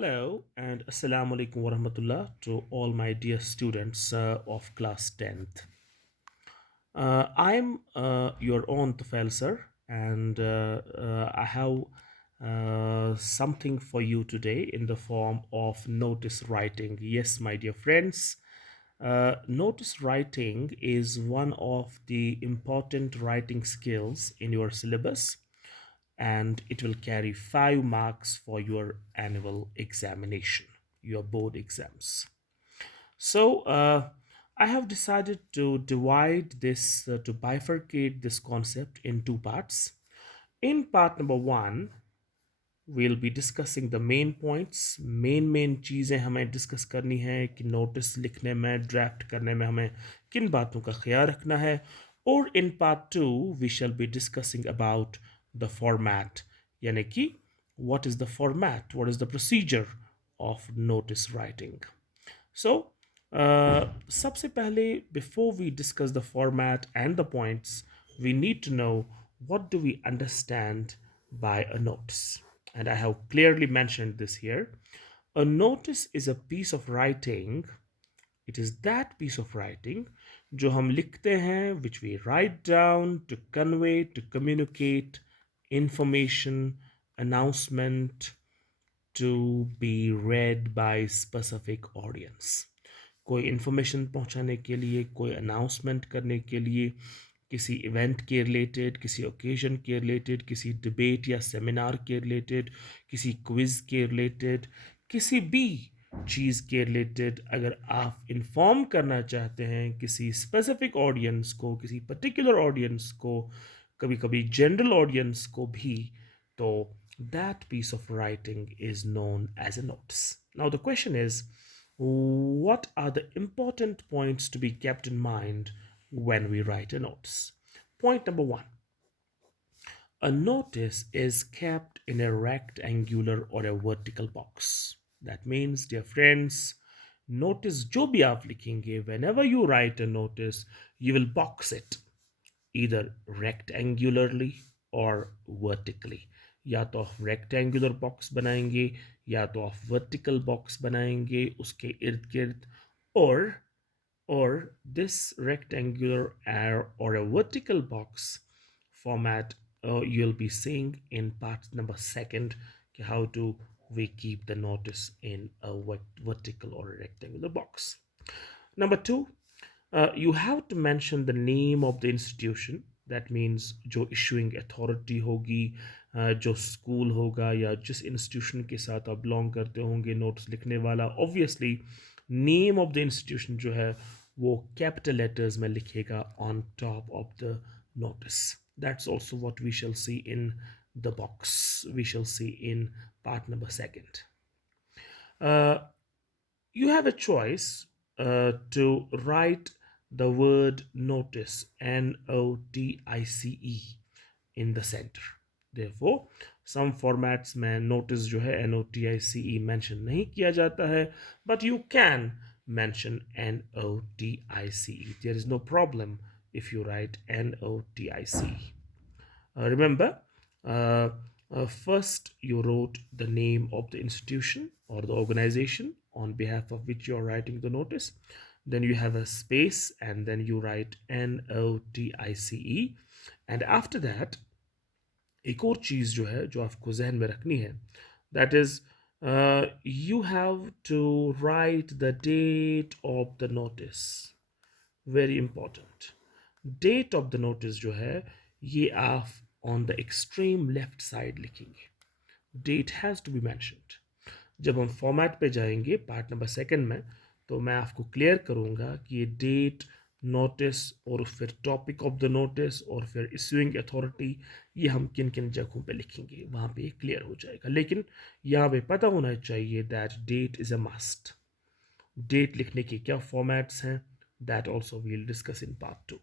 Hello and Assalamu alaikum warahmatullah to all my dear students of class 10th. I'm your own Tufail sir, and I have something for you today in the form of notice writing. Yes, my dear friends, notice writing is one of the important writing skills in your syllabus, and it will carry 5 marks for your annual examination, your board exams. So I have decided to divide this, to bifurcate this concept in two parts. In part number one, we'll be discussing the main points, main चीज़ें हमें discuss करनी है कि notice लिखने में, draft करने में हमें किन बातों का ख्याल रखना है. और in part two, we shall be discussing about the format, यानी कि what is the format, what is the procedure of notice writing. So, सबसे पहले, before we discuss the format and the points, we need to know what do we understand by a notice. And I have clearly mentioned this here. A notice is a piece of writing. It is that piece of writing जो हम लिखते हैं, which we write down to convey, to communicate information, announcement, to be read by specific audience. कोई information पहुंचाने के लिए, कोई announcement करने के लिए, किसी इवेंट के रिलेटेड, किसी ओकेजन के रिलेटेड, किसी डिबेट या सेमिनार के रिलेटेड, किसी क्विज के रिलेटेड, किसी भी चीज़ के रिलेटेड अगर आप इन्फॉर्म करना चाहते हैं किसी स्पेसिफिक ऑडियंस को, किसी पर्टिकुलर ऑडियंस को, कभी कभी जनरल ऑडियंस को भी, तो that piece of writing is known as a notice. Now the question is, what are the important points to be kept in mind when we write a notice? Point number one, a notice is kept in a rectangular or a vertical box. That means, dear friends, notice जो भी आप लिखेंगे, whenever you write a notice, you will box it either rectangularly or vertically. या तो आप rectangular box बनाएंगे या तो आप वर्टिकल बॉक्स बनाएंगे उसके इर्द गिर्द, or this rectangular or a vertical box format you'll be seeing in part number second, how do we keep the notice in a vertical or a rectangular box. Number two, you have to mention the name of the institution. That means जो issuing authority होगी, जो school होगा या जिस institution के साथ आप belong करते होंगे नोटिस लिखने वाला, obviously name of the institution जो है वो कैपिटल लेटर्स में लिखेगा on top of the notice. That's also what we shall see in the box. We shall see in part number second. You have a choice to write the word notice, NOTICE, in the center. Therefore, some formats में notice जो है NOTICE mention नहीं किया जाता है, but you can mention NOTICE. There is no problem if you write NOTICE. Remember, first you wrote the name of the institution or the organization on behalf of which you are writing the notice. Then you have a space and then you write NOTICE. And after that, एक और चीज़ जो है जो आपको जहन में रखनी है, that is, you have to write the date of the notice. Very important. Date of the notice जो है ये आप on the extreme left side लिखेंगे. Date has to be mentioned. जब हम फॉर्मेट पे जाएंगे पार्ट नंबर सेकंड में, तो मैं आपको क्लियर करूंगा कि ये डेट, नोटिस और फिर टॉपिक ऑफ द नोटिस और फिर इशूइंग अथॉरिटी, ये हम किन किन जगहों पे लिखेंगे वहाँ पे क्लियर हो जाएगा. लेकिन यहाँ पे पता होना चाहिए that date is a must. Date लिखने के क्या फॉर्मेट्स हैं, that also we'll discuss in part two.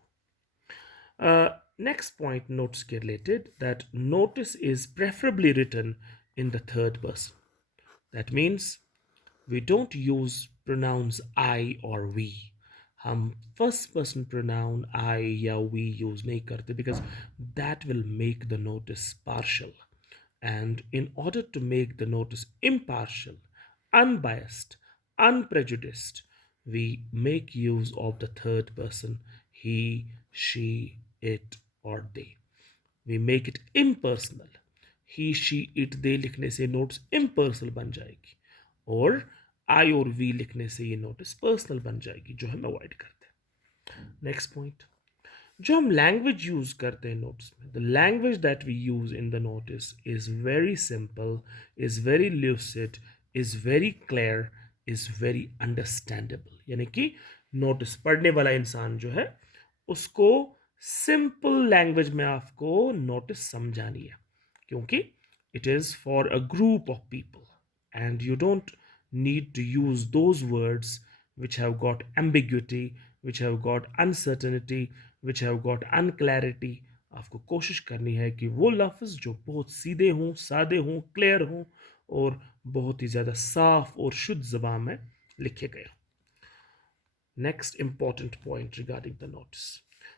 Next point, notice के related, that notice is preferably written in the third person. That means we don't use pronouns I or we. हम first person pronoun I या we use नहीं करते, because that will make the notice partial. And in order to make the notice impartial, unbiased, unprejudiced. We make use of the third person, he, she, it, or they. We make it impersonal. He she it they लिखने से notes impersonal बन जाएगी, और आई और we लिखने से ये notice personal बन जाएगी, जो हम अवॉइड करते हैं. नेक्स्ट पॉइंट, जो हम लैंग्वेज यूज करते हैं नोट्स में, the language that we use in the notice is very simple, is very lucid, is very clear, is very understandable. यानी कि नोटिस पढ़ने वाला इंसान जो है, उसको सिंपल लैंग्वेज में आपको नोटिस समझानी है, क्योंकि it is for a group of people and you don't need to use those words which have got ambiguity, which have got uncertainty, which have got unclarity. आपको कोशिश करनी है कि वो लफ्ज़ जो बहुत सीधे हों, सादे हों, क्लियर हों, और बहुत ही ज़्यादा साफ और शुद्ध ज़बान में लिखे गए. Next important point regarding the notice.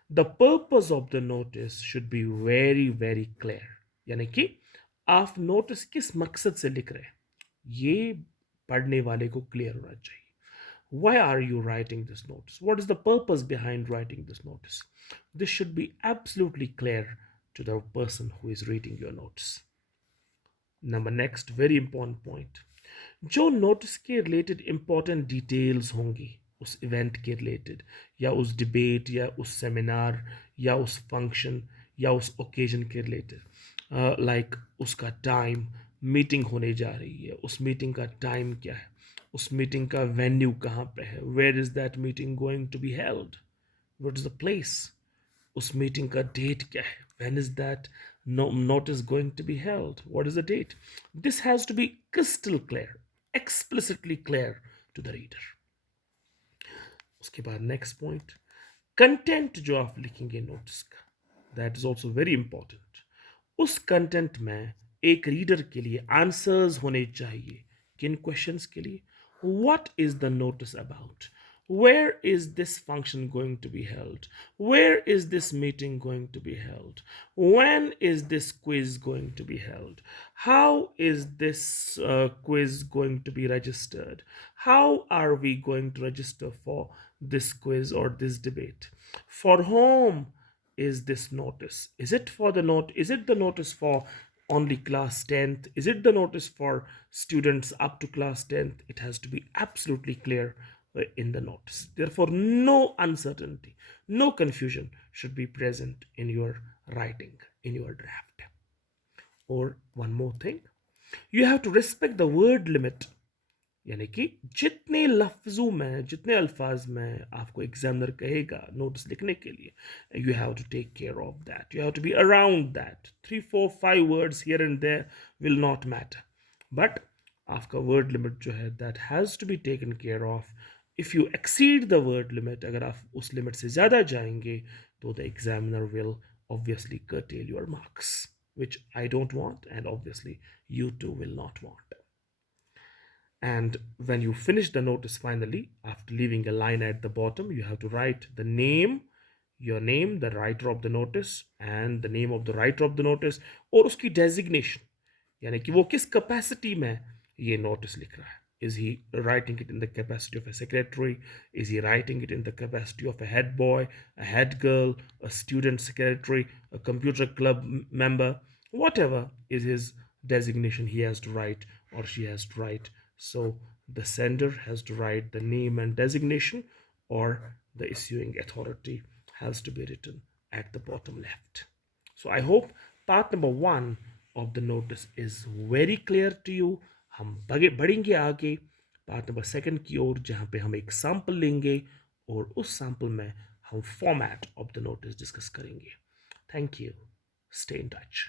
The purpose of the notice should be very very clear. यानी कि आप नोटिस किस मकसद से लिख रहे हैं, ये पढ़ने वाले को क्लियर होना चाहिए. Why are you writing this notice? What is the purpose behind writing this notice? This should be absolutely clear to the person who is reading your notice. Number next, very important point. जो notice के related important details होंगी उस event के related, या उस debate, या उस seminar, या उस फंक्शन, या उस ओकेजन के रिलेटेड, लाइक उसका टाइम, मीटिंग होने जा रही है, उस मीटिंग का टाइम क्या है, उस मीटिंग का वेन्यू कहाँ पे है, where is that meeting going to be held, what is the place, उस मीटिंग का डेट क्या है, when is that notice going to be held, what is the date. This has to be crystal clear, explicitly clear to the reader. उसके बाद next point, content जो आप लिखेंगे notice का, that is also very important. उस content में एक reader के लिए आंसर्स होने चाहिए. किन क्वेश्चंस के लिए? What is the notice about, where is this function going to be held, where is this meeting going to be held, when is this quiz going to be held, how is this quiz going to be registered, how are we going to register for this quiz or this debate, for whom is this notice, is it for the is it the notice for only class 10th, is it the notice for students up to class 10th. It has to be absolutely clear in the notice. Therefore, no uncertainty, no confusion should be present in your writing, in your draft. Or one more thing, you have to respect the word limit. यानी कि जितने लफ्ज़ों में, जितने अल्फाज में आपको examiner कहेगा नोटिस लिखने के लिए, you have to take care of that, you have to be around that. 3 4 5 words here and there will not matter, but आपका वर्ड लिमिट जो है that has to be taken care of. If you exceed the word limit, अगर आप उस limit से ज़्यादा जाएंगे, तो the examiner will obviously curtail your marks, which I don't want, and obviously you too will not want. And when you finish the notice finally, after leaving a line at the bottom, you have to write the name, your name, the writer of the notice, and the name of the writer of the notice, और उसकी designation, यानी कि वो किस capacity में ये notice लिख रहा है. Is he writing it in the capacity of a secretary? Is he writing it in the capacity of a head boy, a head girl, a student secretary, a computer club member? Whatever is his designation, he has to write, or she has to write. So the sender has to write the name and designation, or the issuing authority has to be written at the bottom left. So I hope part number 1 of the notice is very clear to you. हम बढ़ेंगे आगे part number 2 की ओर, जहाँ पे हम एक sample लेंगे और उस सैम्पल में हम format of the notice discuss करेंगे. Thank you. Stay in touch.